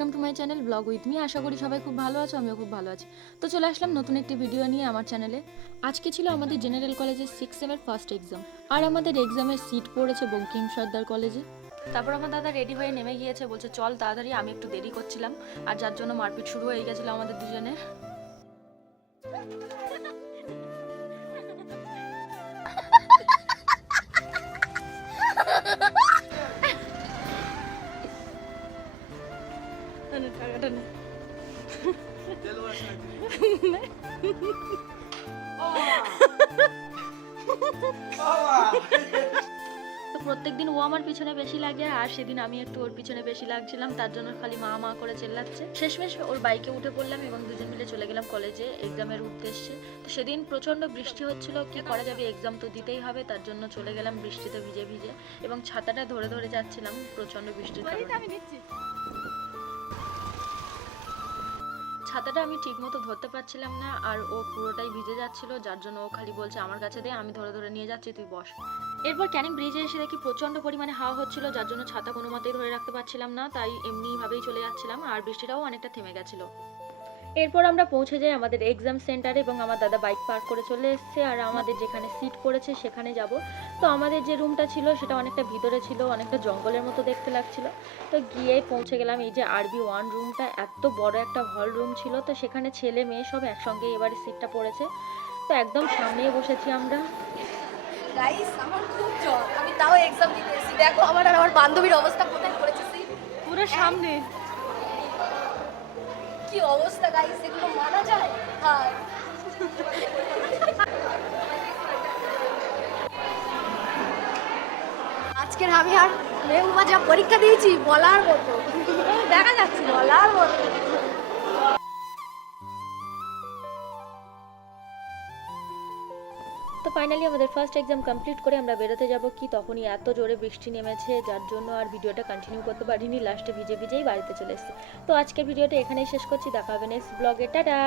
Welcome to my channel vlog with me. আশা করি সবাই খুব ভালো আছো, আমিও খুব ভালো আছি। তো চলে আসলাম নতুন একটি ভিডিও নিয়ে আমার চ্যানেলে। আজকে ছিল আমাদের জেনারেল কলেজের 6 সেমের ফার্স্ট এক্সাম, আর আমাদের এক্সামের সিট পড়েছে বঙ্কিম সর্দার কলেজে। তারপর আমার দাদা রেডি হয়ে নেমে গিয়েছে, বলছে চল তাড়াতাড়ি। আমি একটু দেরি করছিলাম, আর যার জন্য মারপিট শুরু হয়ে গেছিলো আমাদের দুজনের। তো প্রত্যেকদিন ও আমার পিছনে বেশি লাগে, আর সেদিন আমি একটু ওর পিছনে বেশি লাগছিলাম, তার জন্য খালি মা মা করে চেল্লাচ্ছে। শেষমেশ ওর বাইকে উঠে পড়লাম এবং দুজন মিলে চলে গেলাম কলেজে এক্সামের উদ্দেশ্যে। তো সেদিন প্রচন্ড বৃষ্টি হচ্ছিল, কি করা যাবে, এক্সাম তো দিতেই হবে, তার জন্য চলে গেলাম বৃষ্টিতে ভিজে ভিজে, এবং ছাতাটা ধরে ধরে যাচ্ছিলাম প্রচন্ড বৃষ্টির কারণে। ছাতাটা আমি ঠিক মতো ধরতে পারছিলাম না, আর ও পুরোটাই ভিজে যাচ্ছিল, যার জন্য ও খালি বলছে আমার কাছে দে, আমি ধরে ধরে নিয়ে যাচ্ছি, তুই বস। এরপর ক্যানিং ব্রিজে এসে দেখি প্রচন্ড পরিমাণে হাওয়া হচ্ছিল, যার জন্য ছাতা কোনো মতেই ধরে রাখতে পারছিলাম না, তাই এমনিভাবেই চলে যাচ্ছিলাম, আর বৃষ্টিটাও অনেকটা থেমে গেছিল। এরপর আমরা পৌঁছে যাই আমাদের এক্সাম সেন্টারে, এবং আমার দাদা বাইক পার্ক করে চলে এসেছে, আর আমাদের যেখানে সিট পড়েছে সেখানে যাব। তো আমাদের যে রুমটা ছিল সেটা অনেকটা ভিতরে ছিল, অনেকটা জঙ্গলের মতো দেখতে লাগছিল। তো গিয়ে পৌঁছে গেলাম এই যে RB1 রুমটা, এত বড় একটা হল রুম ছিল। তো সেখানে ছেলে মেয়ে সব একসঙ্গে এবারে সিটটা পড়েছে, তো একদম সামনেই বসেছি আমরা। গাইস আমার খুব জ্বর, আমি তাও এক্সাম দিতে এসেছি। দেখো আমার আর আমার বান্ধবীর অবস্থা কোথায় পড়েছে, পুরো সামনে। কি অবস্থা গাইস, এগুলো মানা যায়? হ্যাঁ, আজকের আমি আর মেহুমা যা পরীক্ষা দিয়েছি বলার মতো, দেখা যাচ্ছে বলার মতো। তো ফাইনালি আমাদের ফার্স্ট এক্সাম কমপ্লিট করে আমরা বেরোতে যাব, কি তখনই এত জোরে বৃষ্টি নেমেছে, যার জন্য আর ভিডিওটা কন্টিনিউ করতে পারিনি, লাস্টে ভিজে ভিজেই বাড়িতে চলে এসেছি। তো আজকের ভিডিওটা এখানেই শেষ করছি, দেখা হবে নেক্সট ব্লগে, টাটা।